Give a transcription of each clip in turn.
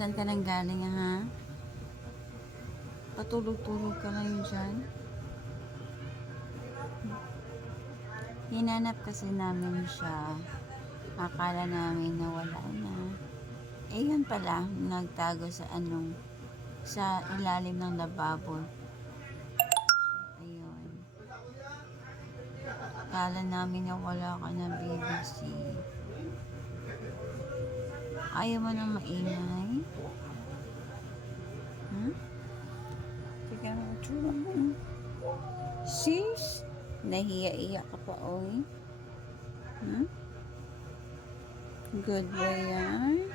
Saan ka nang galing, ha? Patulog-tulog ka ngayon dyan? Hinanap kasi namin siya. Akala namin nawala na. Eh, yun pala, nagtago sa ilalim ng lababo. Ayun. Akala namin nawala ka na, BBC. Ayaw mo nang maingay? Hmm? Teka mo, tsura mo. Sis? Nahiya-iya ka pa, oy. Hmm? Good boy yan.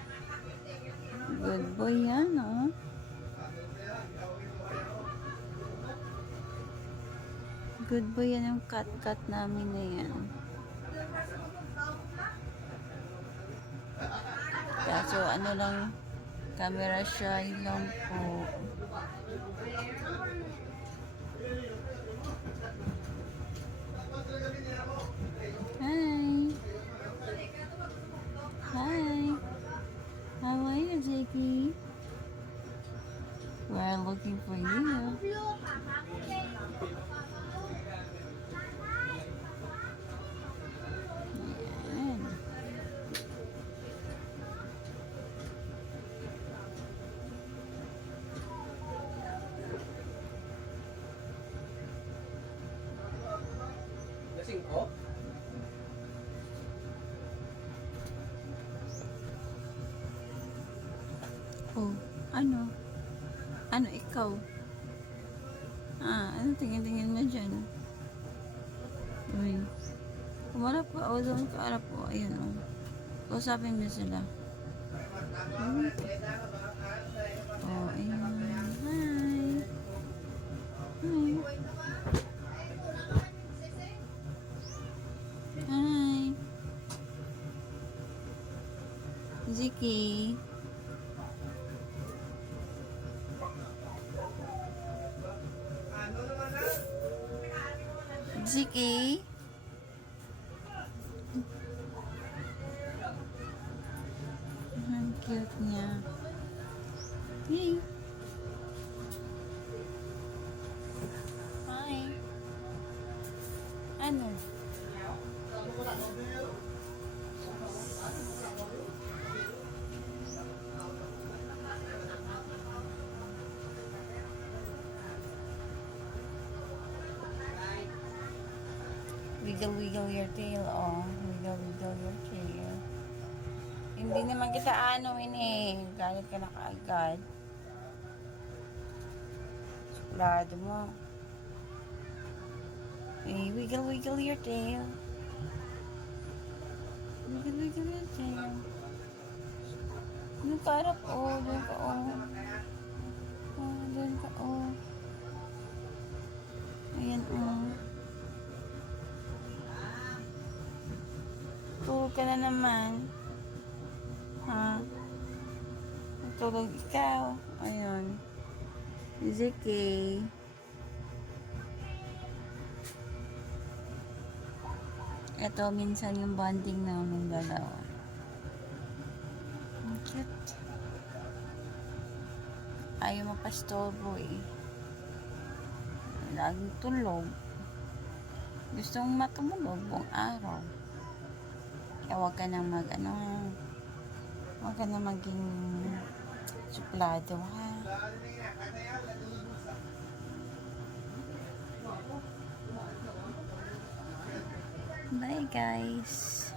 Good boy yan, oh. Good boy yan yung cat-cat namin na yan. Kaso ano lang, camera shy lang po. Hi! Hi! How are you, Jakey? We're looking for you. Yan. Lasing ko? Oh, ano? Ano ikaw? Ano tingin-tingin mo dyan? Uy. Kumarap ka, o doon ka arap po. Ayun, o. Kausapin mo sila. Oh, ayun. Hi. Hi. Hi. Ziki. Ziki. Ang cute niya. Yay. Hi. Ano? Wiggle your tail, oh. Wiggle your tail. Hindi naman kita eh. Galit ka na kaagad. Suplado mo. Eh, wiggle your tail. Wiggle your tail. Doon ka harap, oh. Doon ka, oh. Oh, doon ka, oh. Ayan, oh. Tulog ka na naman. Ha? Tulog ikaw. Ayun. Ziki. Ito, minsan yung bonding namin dalawa. Ang cute. Ayaw mapastorbo eh. Laging tulog. Gusto mong matulog buong araw. Kaya huwag ka nang huwag ka nang maging suplado, ha? Bye, guys.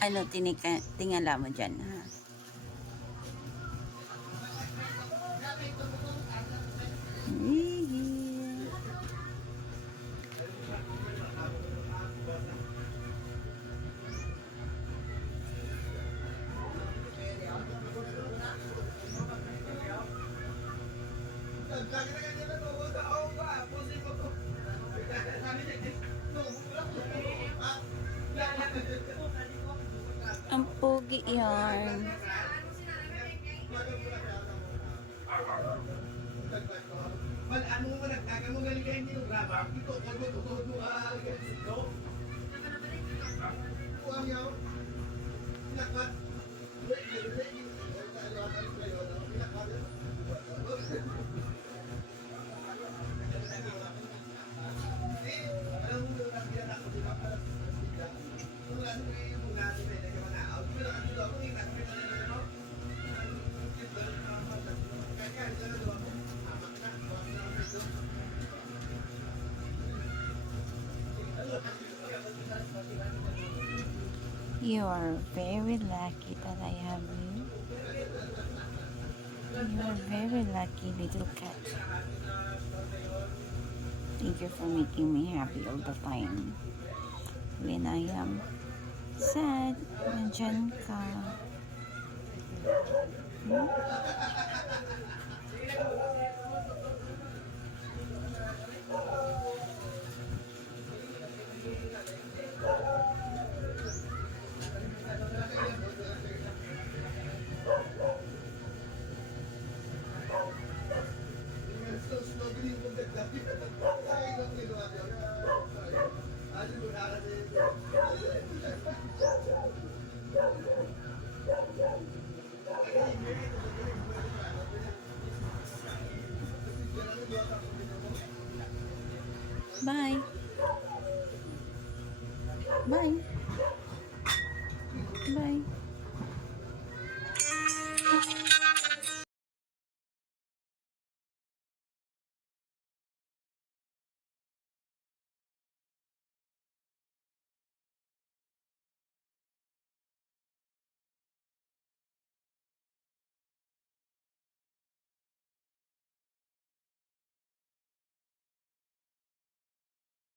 Ano, tingala mo dyan, ha? Ang pogi yarn. You are very lucky that I have you. You are very lucky, little cat. Thank you for making me happy all the time. When I am sad, nandyan ka. Bye. Bye.